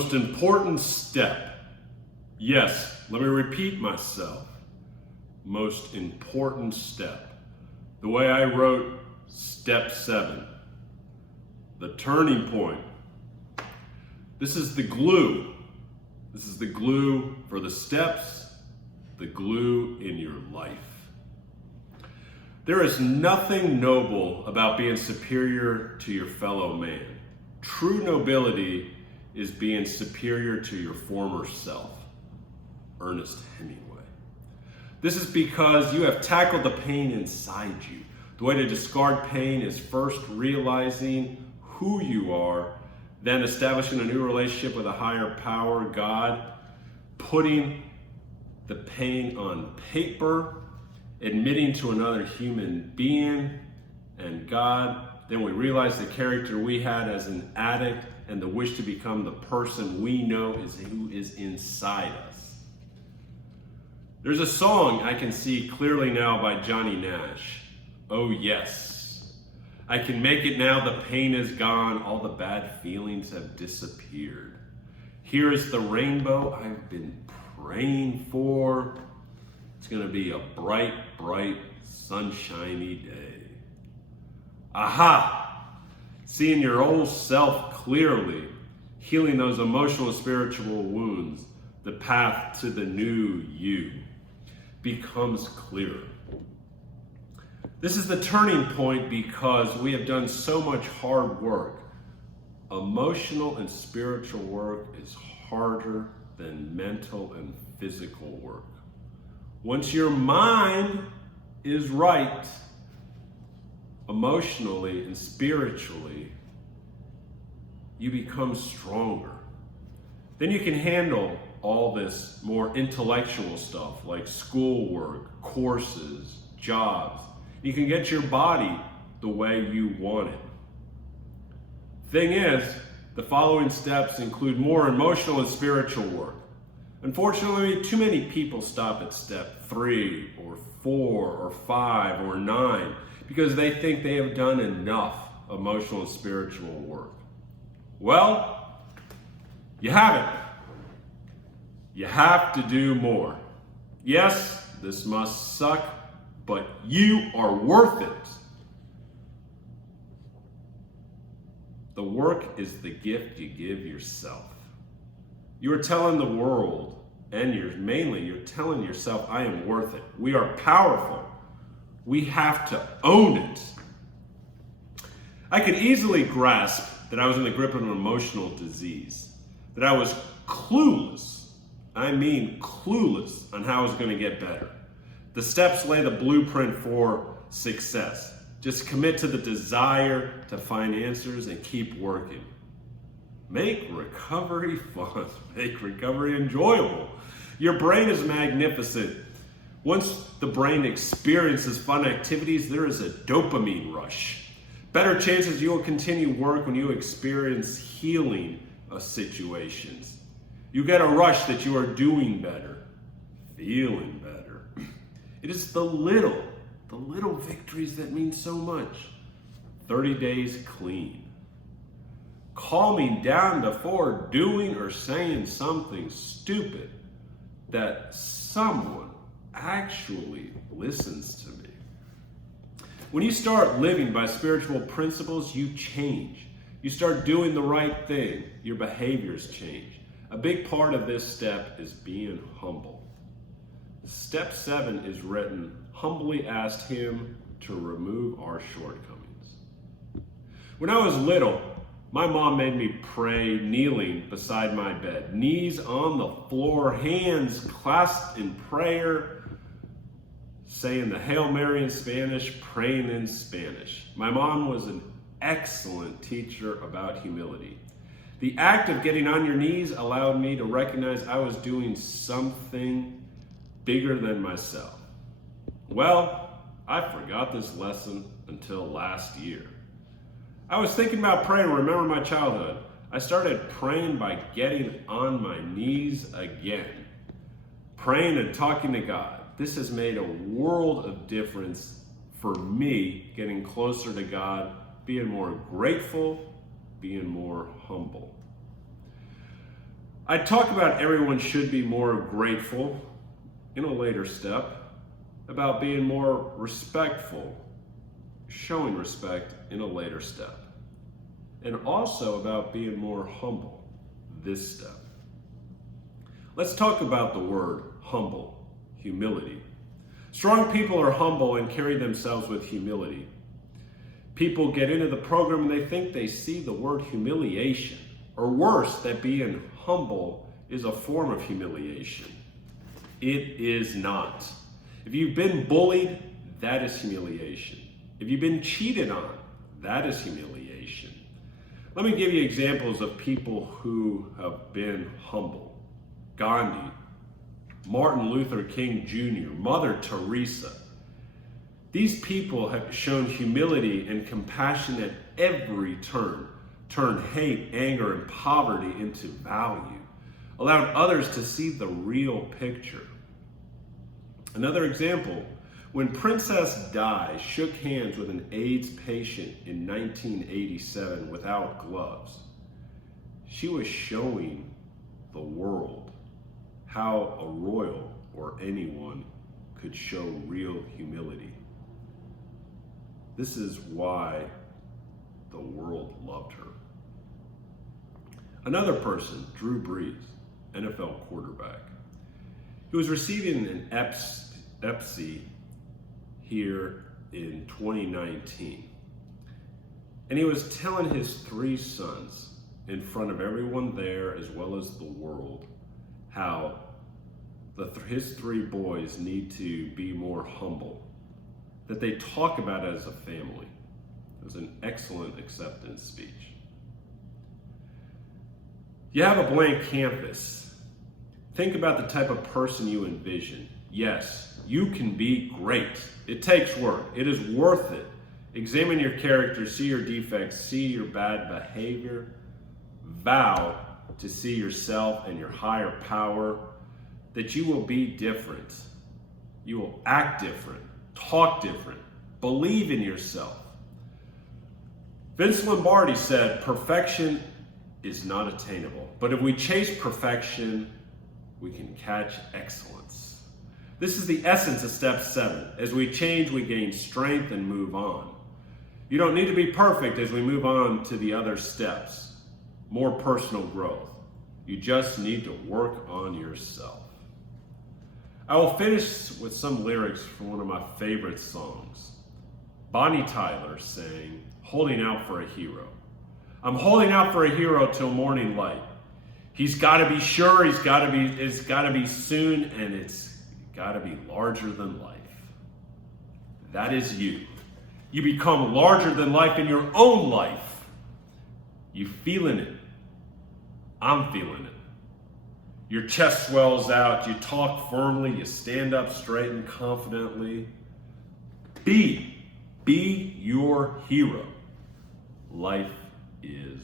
most important step. Yes, let me repeat myself. Most important step. The way I wrote step 7. The turning point. This is the glue. This is the glue for the steps, the glue in your life. There is nothing noble about being superior to your fellow man. True nobility is being superior to your former self. Ernest Hemingway. This is because you have tackled the pain inside you. The way to discard pain is first realizing who you are, then establishing a new relationship with a higher power, God, putting the pain on paper, admitting to another human being and God. Then we realize the character we had as an addict and the wish to become the person we know is who is inside us. There's a song I can see clearly now by Johnny Nash. Oh yes, I can make it now, the pain is gone, all the bad feelings have disappeared. Here is the rainbow I've been praying for. It's gonna be a bright, bright, sunshiny day. Aha! Seeing your old self clearly, healing those emotional and spiritual wounds, the path to the new you becomes clearer. This is the turning point because we have done so much hard work. Emotional and spiritual work is harder than mental and physical work. Once your mind is right, emotionally and spiritually, you become stronger. Then you can handle all this more intellectual stuff like schoolwork, courses, jobs. You can get your body the way you want it. Thing is, the following steps include more emotional and spiritual work. Unfortunately, too many people stop at step 3 or 4 or 5 or 9 because they think they have done enough emotional and spiritual work. Well, you haven't. You have to do more. Yes, this must suck, but you are worth it. The work is the gift you give yourself. You are telling the world, and you're telling yourself, I am worth it. We are powerful. We have to own it. I could easily grasp that I was in the grip of an emotional disease, that I was clueless. I mean clueless on how I was going to get better. The steps lay the blueprint for success. Just commit to the desire to find answers and keep working. Make recovery fun. Make recovery enjoyable. Your brain is magnificent. Once the brain experiences fun activities, there is a dopamine rush. Better chances you will continue work when you experience healing situations. You get a rush that you are doing better, feeling better. It is the little victories that mean so much. 30 days clean. Calming down before doing or saying something stupid that someone actually listens to me. When you start living by spiritual principles, you change. You start doing the right thing. Your behaviors change. A big part of this step is being humble. Step 7 is written, humbly asked him to remove our shortcomings. When I was little, my mom made me pray kneeling beside my bed, knees on the floor, hands clasped in prayer, saying the Hail Mary in Spanish, praying in Spanish. My mom was an excellent teacher about humility. The act of getting on your knees allowed me to recognize I was doing something bigger than myself. Well, I forgot this lesson until last year. I was thinking about praying to remember my childhood. I started praying by getting on my knees again. Praying and talking to God. This has made a world of difference for me getting closer to God, being more grateful, being more humble. I talk about everyone should be more grateful in a later step, about being more respectful, showing respect in a later step, and also about being more humble this step. Let's talk about the word humble, humility. Strong people are humble and carry themselves with humility. People get into the program and they think they see the word humiliation, or worse, that being humble is a form of humiliation. It is not. If you've been bullied, that is humiliation. If you've been cheated on, that is humiliation. Let me give you examples of people who have been humble. Gandhi, Martin Luther King Jr., Mother Teresa. These people have shown humility and compassion at every turn, turned hate, anger, and poverty into value, allowed others to see the real picture. Another example, when Princess Di shook hands with an AIDS patient in 1987 without gloves, she was showing the world how a royal or anyone could show real humility. This is why the world loved her. Another person, Drew Brees, NFL quarterback. He was receiving an EPSI here in 2019. And he was telling his 3 sons in front of everyone there as well as the world how his 3 boys need to be more humble, that they talk about it as a family. It was an excellent acceptance speech. You have a blank canvas. Think about the type of person you envision. Yes, you can be great. It takes work. It is worth it. Examine your character, see your defects, see your bad behavior. Vow to see yourself and your higher power, that you will be different. You will act different, talk different, believe in yourself. Vince Lombardi said, perfection is not attainable, but if we chase perfection, we can catch excellence. This is the essence of step 7. As we change, we gain strength and move on. You don't need to be perfect as we move on to the other steps, more personal growth. You just need to work on yourself. I will finish with some lyrics from one of my favorite songs. Bonnie Tyler sang, "Holding Out for a Hero." I'm holding out for a hero till morning light. He's got to be sure, it's got to be soon, and it's got to be larger than life. That is you. You become larger than life in your own life. You feeling it. I'm feeling it. Your chest swells out, you talk firmly, you stand up straight and confidently. Be your hero. Life is